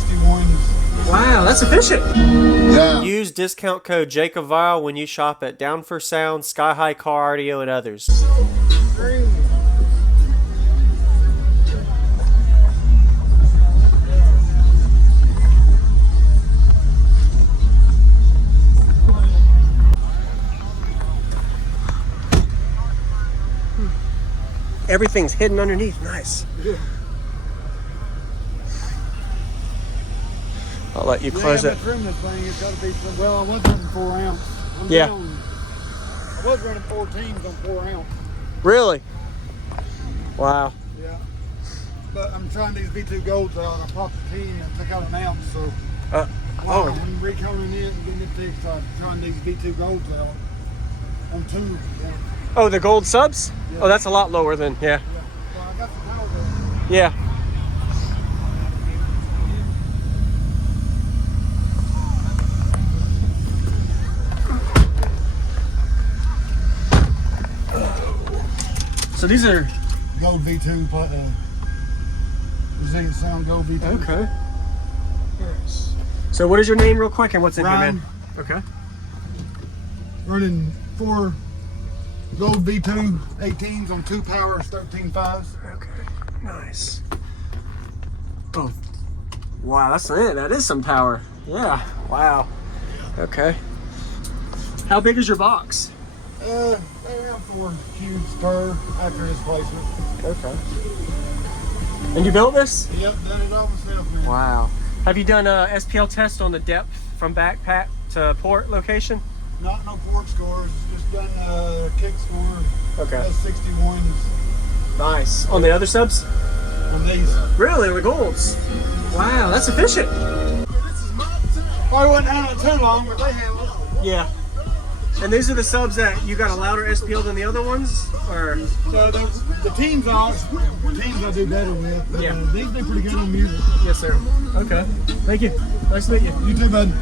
61s. Wow, that's efficient. Yeah. Use discount code JacobViral when you shop at Down for Sound, SkyHigh Car Audio, and others. Everything's hidden underneath. Nice. I'll let you close it. Trim this thing. It's got to be some. Well, I was running 4 ounce. Yeah. I was running 14s on 4 ounce. Really? Wow. Yeah. But I'm trying these V2 golds out. I popped the T and took out an ounce. So. I'm reconing in and getting it fixed. I'm trying these V2 golds out on 2. Oh, the gold subs? Yeah. Oh, that's a lot lower than, yeah. Well, I got the power there. Yeah. So these are Gold V2, Resilient Sound Gold V2. okay. So what is your name real quick and what's in here, Ryan. man? Okay. Running 4 Gold V2 18s on 2 powers, 13.5s. Okay. Nice. Oh. Wow, that's it. That is some power. Yeah. Wow. Okay. How big is your box? Around 4 cubes per after his placement. Okay. And you built this? Yep, done it all myself, man. Wow. Have you done a SPL test on the depth from backpack to port location? Not no port scores, just done kick score. Okay. 61s Nice. On the other subs? on these. Really? On the golds? Wow, that's efficient. I wasn't handling it too long, but they handle it. Yeah. And these are the subs that you got a louder SPL than the other ones? Or? So the teams I do better with. But, Yeah. These do pretty good on music. Yes, sir. Okay. Thank you. Nice to meet you. You too, bud.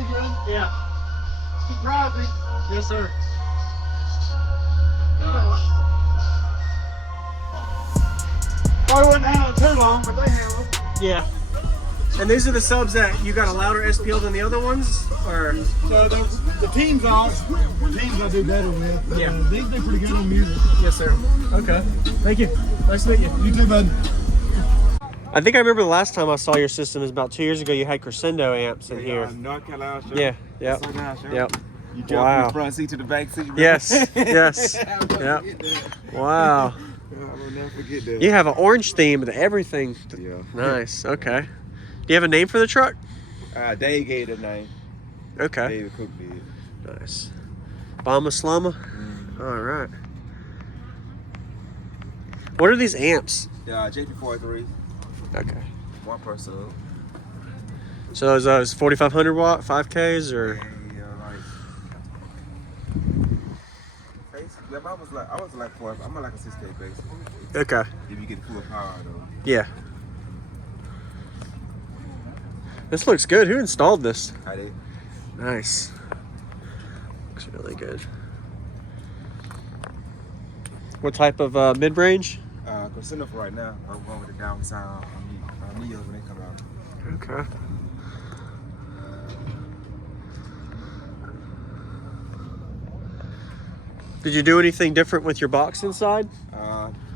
pretty good. Yeah. Surprising. Yes, sir. Probably wouldn't handle it too long, but they handle it. Yeah. And these are the subs that you got a louder SPL than the other ones, or? So the teams I do better with. Yeah. These do pretty good on music. Yes, sir. Okay. Thank you. Nice to meet you. You too, bud. I think I remember the last time I saw your system is about 2 years ago. You had crescendo amps in here. North Carolina show. Yeah. Yep. Yep. You jump Wow. from the front seat to the back seat. Bro. Yes. Yes. Yep. Wow. I will never forget that. You have an orange theme to everything. Yeah. Nice. Okay. Do you have a name for the truck? Dave gave the name. Okay. David Cook did. Nice. Bama Slama? All right. What are these amps? JP43. Okay. One per sub. So is those 4,500 watt, 5Ks, or? Yeah, basically, I was like 4. I'm like a 6K basically. Okay. If you get full power though. Yeah. This looks good. Who installed this? I did. Nice. Looks really good. What type of mid-range? Crescendo for right now. I'm going with the down sound on Neos when they come out. Okay. Did you do anything different with your box inside?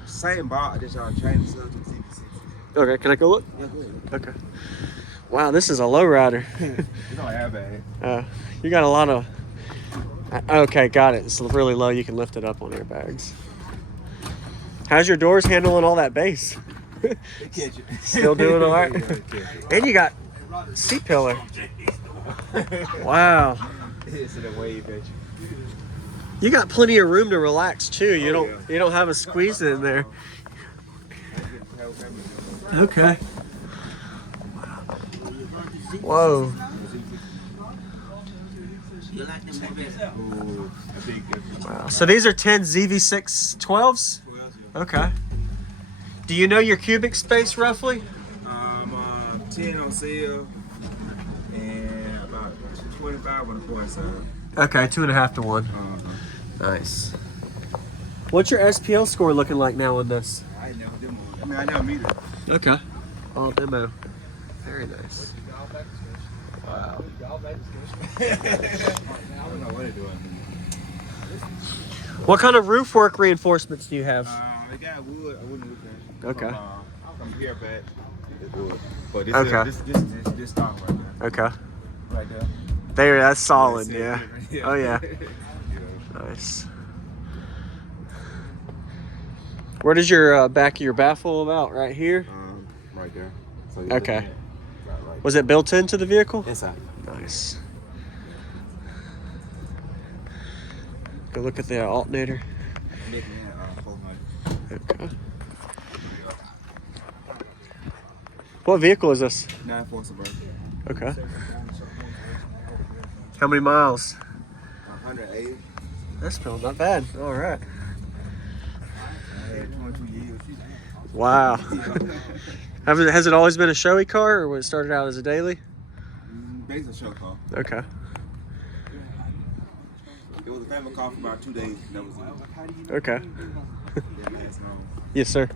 Same box, just changed the sub to the CP6. Okay, can I go look? Yeah, go ahead. Okay. Wow, this is a lowrider. You don't have that. You got a lot of... Okay, got it. It's really low. You can lift it up on airbags. How's your doors handling all that bass? Catch it. Still doing all right? And you got seat pillar. Wow. It's in a wave, bitch. You got plenty of room to relax too. You don't have a squeeze in there. Okay. Whoa. Wow. So these are 10 ZV6 12s? Okay. Do you know your cubic space roughly? 10 on sale and about 25 on the point side. Okay, 2.5 to 1. Nice. What's your SPL score looking like now on this? I never demo. I mean, I never meet it. Okay. All demo. Very nice. Wow. I don't know what they're doing. What kind of roof work reinforcements do you have? They got wood. I wouldn't look at. Okay. From here back, it's wood. But this Okay. this stock right there. Okay. Right there. There, that's solid, That's it. yeah. Yeah. Oh yeah. Nice. Where does your back of your baffle about? Right here? Right there. So Okay. Right. Was it built into the vehicle? Inside. Nice. Go look at the alternator. Okay. What vehicle is this? 9-4 Suburban. Okay. How many miles? 180. That's still not bad. All right. I had 22 years. Wow. Has it always been a showy car, or was it started out as a daily? Basically show car. Okay. It was a family car for about 2 days. That was it. Okay. Yeah, it's home. Yes, sir.